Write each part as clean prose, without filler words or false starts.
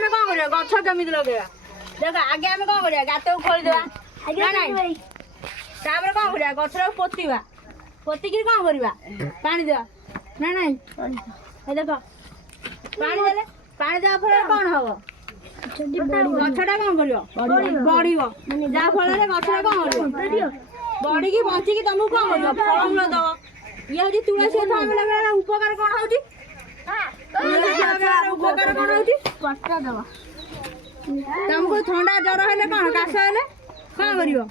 आमे कौन करिया गछ केमिति लगेया देख आगे आमे कौन करिया गाते खोली देबा ना नहीं तापर कौन करिया गछ रे पोतीबा पोती कि कौन करबा पानी देबा ना नहीं ए देखो पानी देबा फले कौन हबो गछटा कौन करियो बढ़िबो जा फले गछटा कौन करियो बढ़ी की बंची की तुमको कौन करियो फलमूल दबो ये हजी तुलसी गछ आमे लगाला उपकार कोन होउची उपकार कोन होउची पट्टा दबा तुमको ठंडा ज्वर हेले कोन काश हेले कौन करियो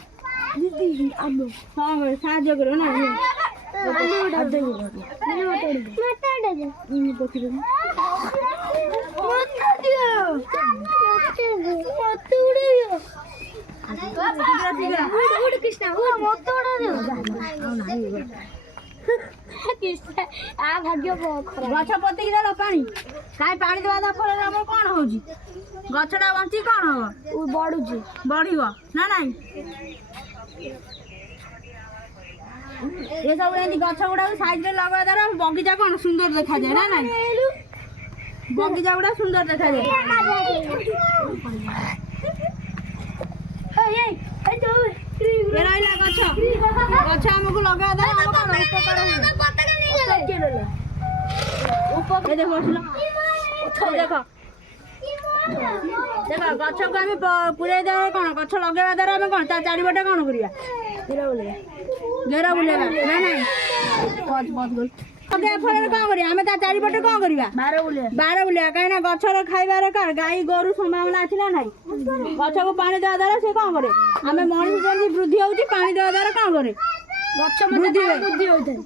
हां साहाଯ୍य करो ना गछ पति पानी काई पानी देवा फल कौन हो गछटा बंची कौन हम बढ़ुची बढ़ ना नहीं ये सब गछ गुड़ा साइड में लगा द्वारा बगीचा कौन सुंदर देखा जाए ना नहीं बगीचा गुड़ा सुंदर देखा जाए गछ आमको लगा देखो देख गछ को आम पूरे कौन गछ लगेवा द्वारा आम कौन चारिपटे कौन करिया घेरा बुलेगा ना नहीं फल कौन करिया आम चारिपटे कौन करिया बार बुलिया कहीं गछर खाइबार कौन गाई गोरु संभावना अच्छी ना नहीं गछ को पानी देवा द्वारा से कौन करे आम मनीष जमी वृद्धि होती पानी देवा द्वारा कौन करे वृद्धि होता है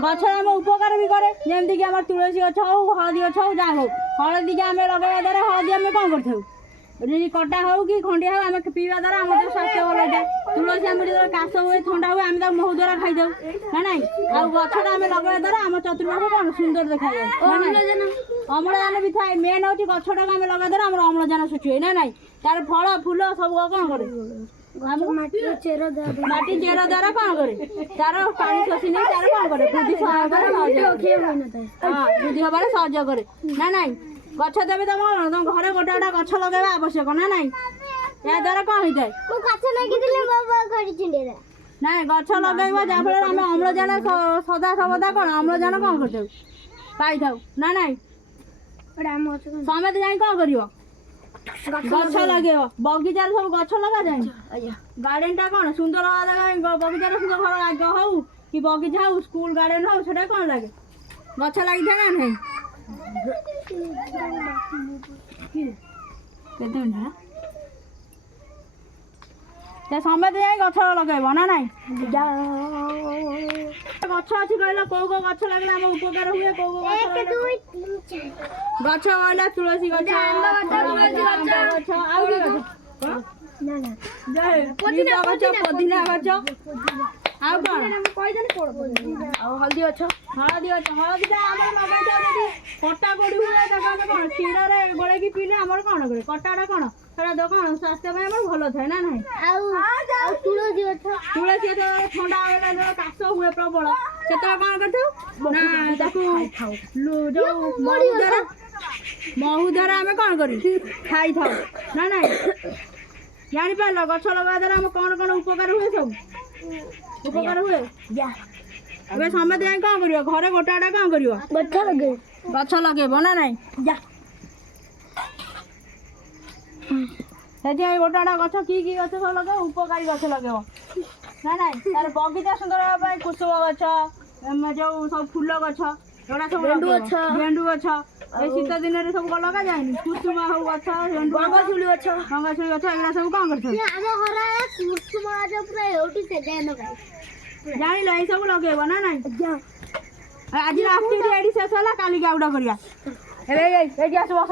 गछ आम उपकार भी करे जमीक आम तुलसी गछ हो हलदी गछ हो जहाँ हो हलदी के आम लगेवा द्वारा हलदी आम कौन कर कटा हो कि खंडिया हो आम पीवा द्वारा आम स्वास्थ्य भल होता है तुलसी आम जो काश हुए ठंडा हुए आम महू द्वारा खाई दे ना ना गछटा आम लगेवा द्वारा आम चतुर्मास कौन सुंदर देखा जाए अम्लजान भी थाए मेन हूँ गछटा आम लगा द्वारा आम अम्लजान सृष्टि हुए ना ना तार फल फूल सब कौन करे माटी चेर द्वारा कौन करे तार पानी शोषी नहीं तार कौन करे वृद्धि वृद्धि हबार साहाय्य करे ना ना गछ देवे तुम तुम घरे गोटे गोटे गछ लगे आवश्यक ना ना या द्वारा कौन होता है ना गछ लगे जहाँफल आम अम्लजान सदा सर्वदा कौन अम्लजान कौन कर पाई था ना ना समस्त जाए कौन कर गछ लगे बगीचार सब गछ लगा जाए गार्डन टा कौन सुंदर बगीचार सुंदर घर हो कि बगीचा हो स्कूल गार्डन हो से कौन लगे गछ लगी था ना नहीं समस्त जाए गछ लगेब ना ना गछ अच्छी कहला कौ कौ गछ लगे आम उपकार हुए कौ गछ कहला तुलसी गछ पुदीना गछ आउ हल्दी गछ हल्दी हल्दीटा आम लगे कटा गोड़ी हुए कौन क्षीर गोड़े पीले आम कौन करे कटाटा कौन तो कौन स्वास्थ्य भल थाए ना ना तुलसी गछ ठंडा काश हुए प्रबल से कौन कर महू द्वारा आम कौन कर खाई था ना ना जापार गछ लगा द्वारा आम कौन कौन उपकार हुए सब उपकार हुए समस्त जाए कौन कर घरे गोटे गोटे कौन कर गछ लगे ना ना से गोटे गोटे गछ कि गछ सब लगे उपकारी गछ लगे ना ना तार बगीचा सुंदर कुसुम गछ जो सब फूल गछ गेंडू गछ शीत दिन में सब लगा जाए कुसुम हो गछ गंगाचुली गछ एगुला सब कौन कर जान लो ये सब लगे ना ना आज लास्ट शेष है काली आउटा करिया आस बस